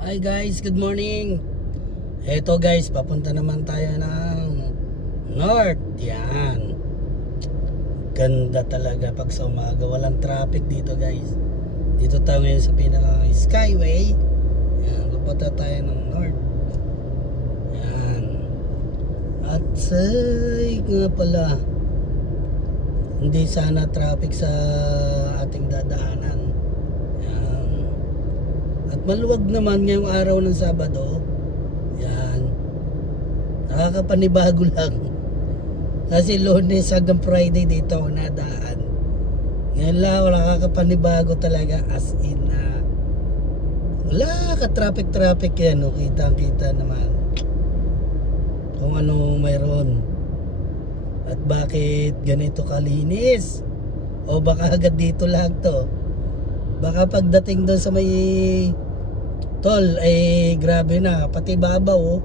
Hi guys, good morning. Eto guys, papunta naman tayo ng North. Yan. Ganda talaga pag sa umaga. Walang traffic dito guys. Dito tayo ngayon sa pinaka Skyway. Yan, papunta tayo ng North. Yan. At say nga pala, hindi sana traffic sa ating dadaanan. At maluwag naman ngayong araw ng Sabado. Yan. Nakakapanibago lang. Kasi Lunes hanggang Friday dito ako nadaan. Ngayon lang nakakapanibago talaga, as in wala ka traffic yan. No? Kita naman kung ano mayroon. At bakit ganito kalinis. O baka agad dito lang to. Baka pagdating doon sa may tol ay grabe na, pati babaw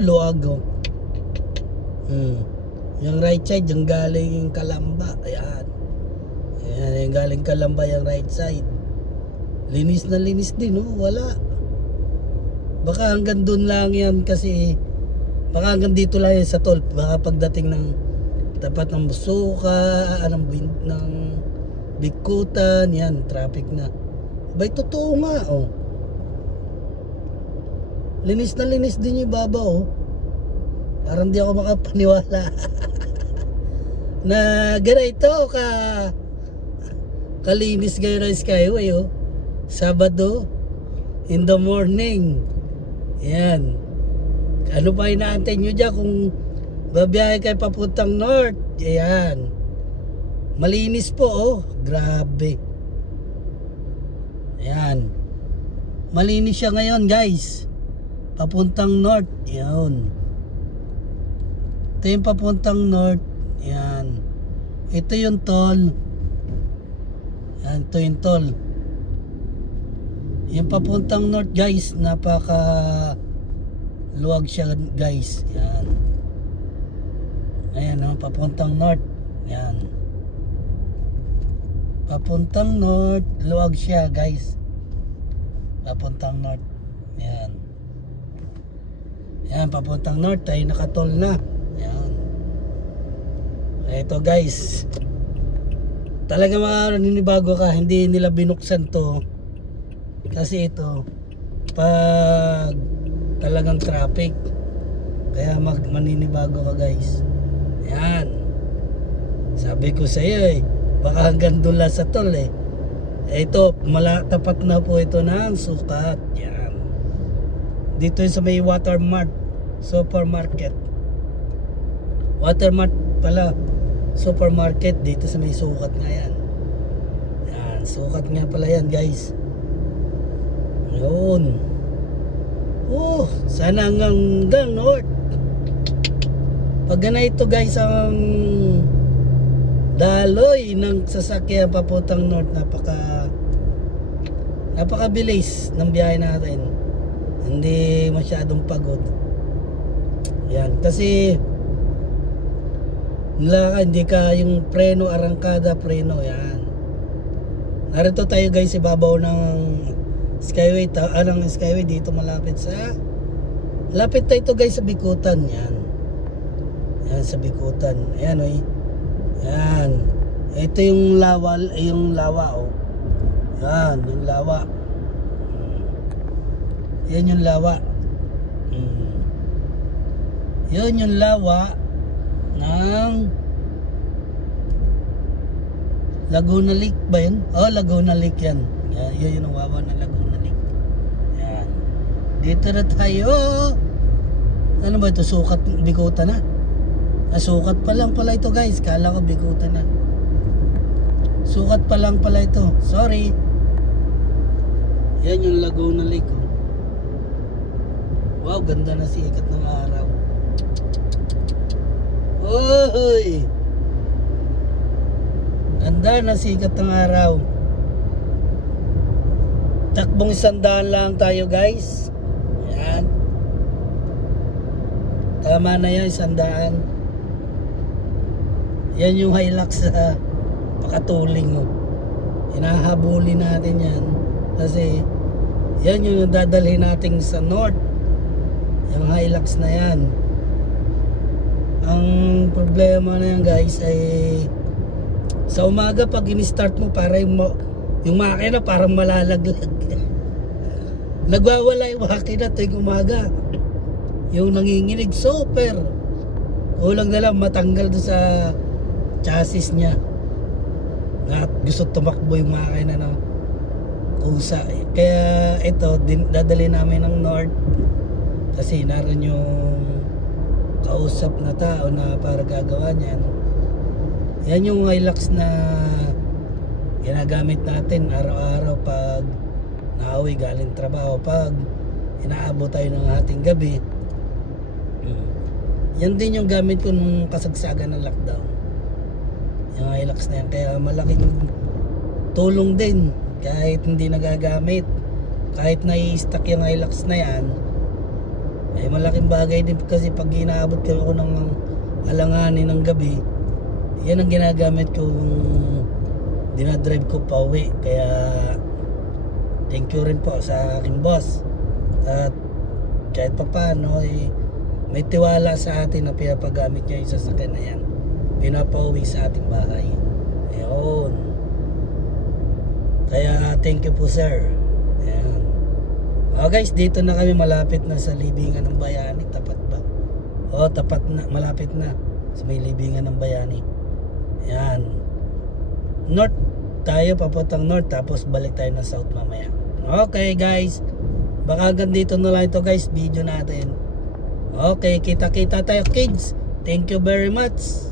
luwag yung right side yung galing Kalamba. Ayan, yung galing Kalamba yung right side, linis na linis din. Wala, baka hanggang doon lang yan, kasi baka hanggang dito lang yan sa tol. Baka pagdating ng tapat ng Busuka, ng Bikutan, yan, traffic na. Bay, totoo nga, linis na linis din yung baba, Parang di ako makapaniwala. Na ganito kalinis ngayon ang Skyway, Sabado, in the morning. Yan. Ano pa inaantay nyo dyan kung babiyahe kayo papuntang North? Yan. Malinis po, grabe. Ayan. Malinis siya ngayon, guys. Papuntang North. Yan. Ito yung papuntang North. Yan. Ito yung toll. Yan, ito yung toll. Yung papuntang North, guys, napaka luwag siya, guys. Yan. Ayan, papuntang North. Yan. Papuntang North, luwag siya, guys. Papuntang North. Yan. Yan, papuntang North ay nakatol na. Yan. Ito, guys. Talaga maninibago ka, hindi nila binuksan to. Kasi ito, pag talagang traffic, kaya maninibago ka, guys. Yan. Sabi ko sa iyo, baka hanggang doon lang sa tol, Ito, tapat na po ito ng Sukat. Yan. Dito yung sa may Watermart Supermarket. Watermart pala Supermarket, dito sa may Sukat nga yan. Yan, Sukat nga pala yan, guys. Yun. Sana hanggang North. Pag ganito, guys, ang daloy ng sasakyan papuntang North, napakabilis ng biyahe natin. Hindi masyadong pagod. Yan, kasi hindi ka yung preno, arangkada, preno. Yan. Narito tayo, guys, ibabaw ng Skyway. Ng Skyway dito malapit tayo ito, guys, sa Bikutan. Yan. Yan, sa Bikutan. Ayan, yan. Ito yung lawa, Yan, yung lawa. Yan yung lawa. Yan yung lawa ng Laguna Lake ba yun? Laguna Lake yan. Yan yung wawa ng Laguna Lake. Yan. Dito na tayo. Ano ba ito? Sukat, Bikutan na? Sukat pa lang pala ito, guys. Kala ko Bikutan na. Sukat pa lang pala ito. Sorry. Yan yung Laguna Lake. Wow, ganda na sikat ng araw. Oy! Ganda na sikat ng araw. Takbong 100 lang tayo, guys. Yan. Tama na yan, 100. Yan yung Hilux sa pakatuling. Hinahabulin natin yan kasi Yan yung dadalhin natin sa north. Yung Hilux na yan. Ang problema na yan guys ay sa umaga pag in-start mo para yung makina parang malalaglag. Nagwawala yung makina tuwing umaga. Yung nanginginig super. Kulang na lang matanggal doon sa chassis niya. At gusto tumakbo yung makina ng kusa. Kaya ito dadali namin ng north kasi naroon yung kausap na tao na para gagawa niyan. Yan yung Hilux na ginagamit natin araw-araw pag nauwi galing trabaho, pag inaabot tayo ng ating gabi. Yan din yung gamit ko nung kasagsagan ng lockdown, yung Hilux na yan. Kaya malaking tulong din kahit hindi nagagamit, kahit nai-stack yung Hilux na yan. Eh malaking bagay din kasi pag inaabot ko ako ng alanganin ng gabi, yan ang ginagamit kong dinadrive ko pa uwi. Kaya thank you rin po sa aking boss, at kahit pa paano may tiwala sa atin na pinapagamit niya yung sasakyan na yan, pinapauwi sa ating bahay. Ayun, kaya thank you po sir. Ayan. Guys, dito na kami, malapit na sa libingan ng Bayani. Tapat ba? Tapat na, malapit na sa may libingan ng Bayani. Ayan, north tayo, papuntang north, tapos balik tayo ng south mamaya. Okay guys, baka hanggang dito na lang ito guys, video natin. Okay, kita-kita tayo kids. Thank you very much.